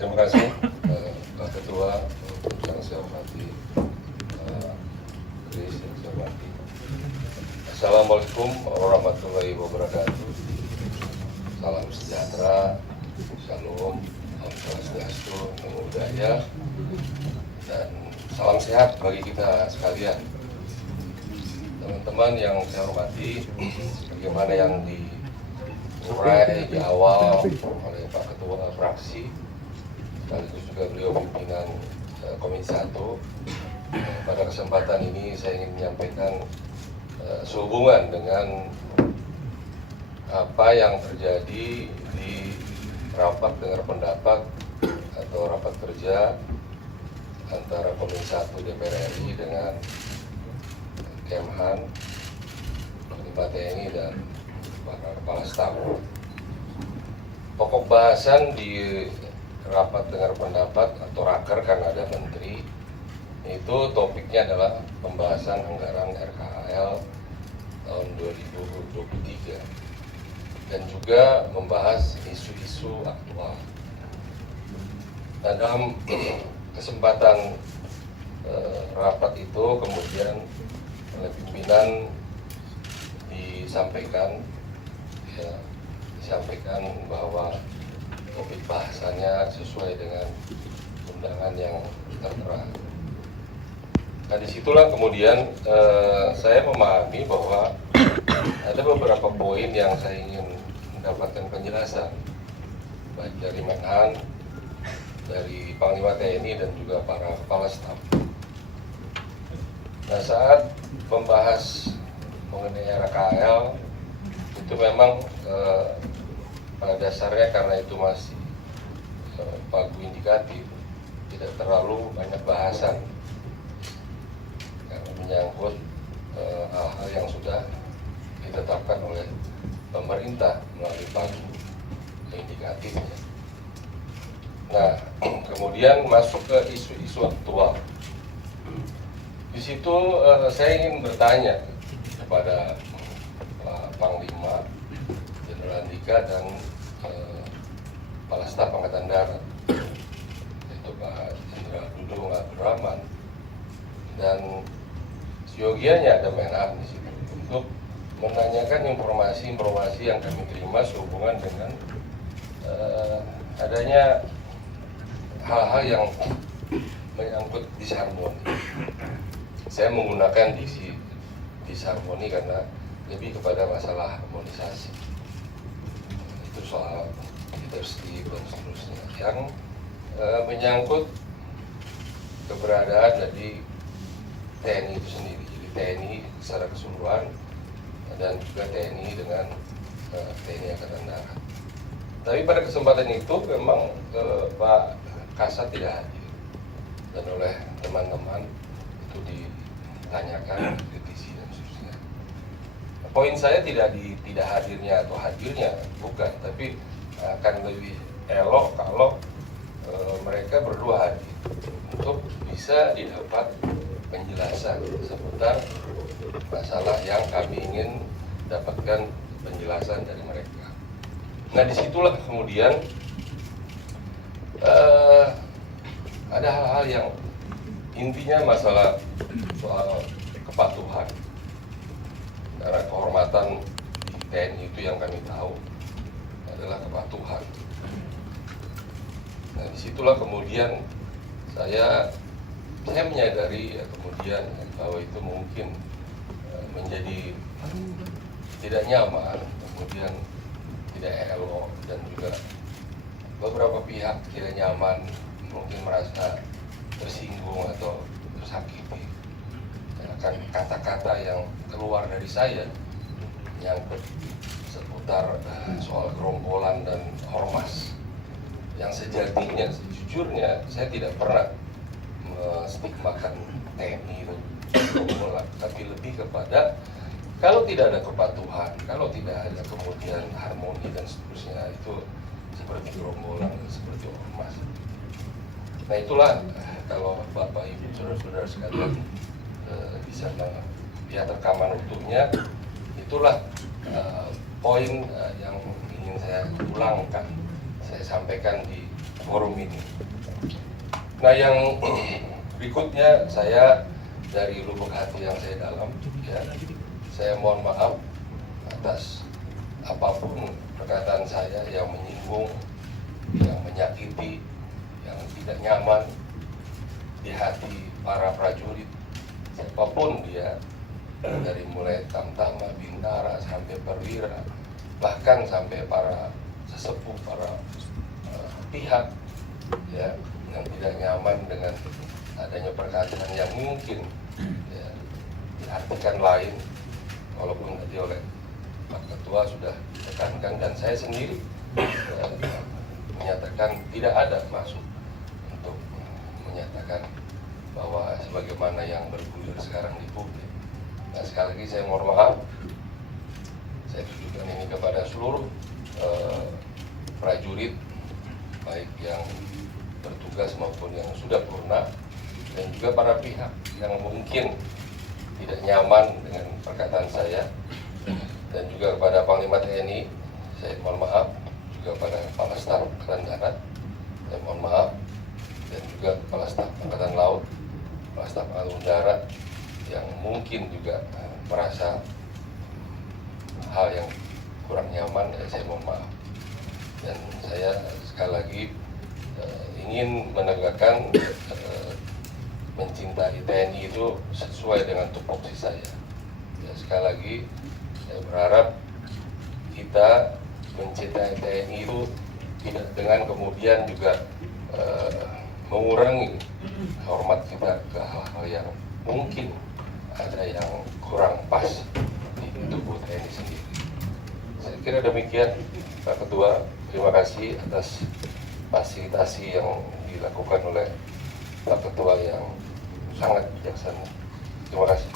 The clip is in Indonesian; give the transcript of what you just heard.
Terima kasih Pak Ketua yang saya hormati, Chris yang saya hormati. Assalamualaikum warahmatullahi wabarakatuh. Salam sejahtera, shalom, Om Swastiastu, Namo Buddhaya, dan salam sehat bagi kita sekalian. Teman-teman yang saya hormati, bagaimana yang diurai di awal oleh Pak Ketua Fraksi, sekaligus juga beliau pimpinan Komisi 1. Pada kesempatan ini saya ingin menyampaikan sehubungan dengan apa yang terjadi di rapat dengar pendapat atau rapat kerja antara Komisi 1 DPR RI dengan Kemhan, Panglima TNI dan para kepala staf. Pokok bahasan di rapat dengar pendapat atau raker karena ada menteri, itu topiknya adalah pembahasan anggaran RKAL tahun 2023 dan juga membahas isu-isu aktual. Nah, dalam kesempatan rapat itu kemudian oleh pimpinan disampaikan bahwa topik bahasannya sesuai dengan undangan yang tertera. Nah, disitulah kemudian saya memahami bahwa ada beberapa poin yang saya ingin mendapatkan penjelasan, baik dari Menhan, dari Panglima TNI dan juga para kepala staf. Nah, saat membahas mengenai RKAL itu memang pada dasarnya karena itu masih pagu indikatif, tidak terlalu banyak bahasan karena menyangkut hal-hal yang sudah ditetapkan oleh pemerintah melalui pagu indikatifnya. Nah, kemudian masuk ke isu-isu aktual. Di situ saya ingin bertanya kepada Pak Panglima Jenderal Andika dan Kepala Staf Angkatan Darat, yaitu Pak Jenderal Dudung Abdurrahman, dan seyogianya ada Menhan di situ untuk menanyakan informasi-informasi yang kami terima sehubungan dengan adanya hal-hal yang menyangkut disharmoni. Saya menggunakan diksi disharmoni karena lebih kepada masalah harmonisasi. Itu soal leadership dan seterusnya yang menyangkut keberadaan dari TNI itu sendiri. Jadi TNI secara keseluruhan dan juga TNI dengan TNI Angkatan Darat. Tapi pada kesempatan itu memang Pak Kasat tidak hadir, dan oleh teman-teman itu ditanyakan, kritisi dan seterusnya. Poin saya tidak hadirnya atau hadirnya, bukan, tapi akan lebih elok kalau mereka berdua hadir untuk bisa didapat penjelasan seputar masalah yang kami ingin dapatkan penjelasan dari mereka. Nah, disitulah kemudian ada hal-hal yang intinya masalah soal kepatuhan. Karena kehormatan di TNI itu yang kami tahu adalah kepatuhan. Nah, disitulah kemudian saya menyadari kemudian bahwa itu mungkin menjadi tidak nyaman, kemudian tidak elok, dan juga beberapa pihak tidak nyaman, mungkin merasa tersinggung atau tersakiti akan kata-kata yang keluar dari saya menyangkut seputar soal gerombolan dan ormas yang sejatinya, sejujurnya saya tidak pernah menstigmakan TNI dan gerombolan, tapi lebih kepada kalau tidak ada kepatuhan, kalau tidak ada kemudian harmoni dan seterusnya, itu seperti gerombolan, seperti ormas. Nah, itulah kalau Bapak Ibu saudara-saudara sekalian bisa lihat rekaman utuhnya, itulah poin yang ingin saya ulangkan, saya sampaikan di forum ini. Nah, yang berikutnya saya dari lubuk hati yang saya dalam, ya, saya mohon maaf atas apapun perkataan saya yang menyinggung, yang menyakiti, yang tidak nyaman di hati para prajurit, siapapun dia, dari mulai Tamtama, Bintara, sampai Perwira, bahkan sampai para sesepuh, para pihak, ya, yang tidak nyaman dengan adanya perkataan yang mungkin, ya, diartikan lain, walaupun tadi oleh Pak Ketua sudah ditekankan dan saya sendiri menyatakan tidak ada maksud untuk menyatakan bahwa sebagaimana yang bergulir sekarang di publik. Nah, sekali lagi saya mohon maaf, saya tujukan ini kepada seluruh prajurit, baik yang bertugas maupun yang sudah purna, dan juga para pihak yang mungkin tidak nyaman dengan perkataan saya, dan juga kepada Panglima TNI, saya mohon maaf, juga pada Kepala Staf Angkatan Darat, saya mohon maaf, dan juga Kepala Staf Angkatan Laut, Kepala Staf Angkatan Udara, yang mungkin juga merasa hal yang kurang nyaman, ya saya mohon maaf. Dan saya sekali lagi ingin menegakkan mencintai TNI itu sesuai dengan tupoksi saya. Ya, sekali lagi saya berharap kita mencintai TNI itu tidak dengan kemudian juga mengurangi hormat kita ke hal-hal yang mungkin ada yang kurang pas di tubuh TNI sendiri. Saya kira demikian, Pak Ketua. Terima kasih atas fasilitasi yang dilakukan oleh Pak Ketua yang sangat bijaksana. Terima kasih.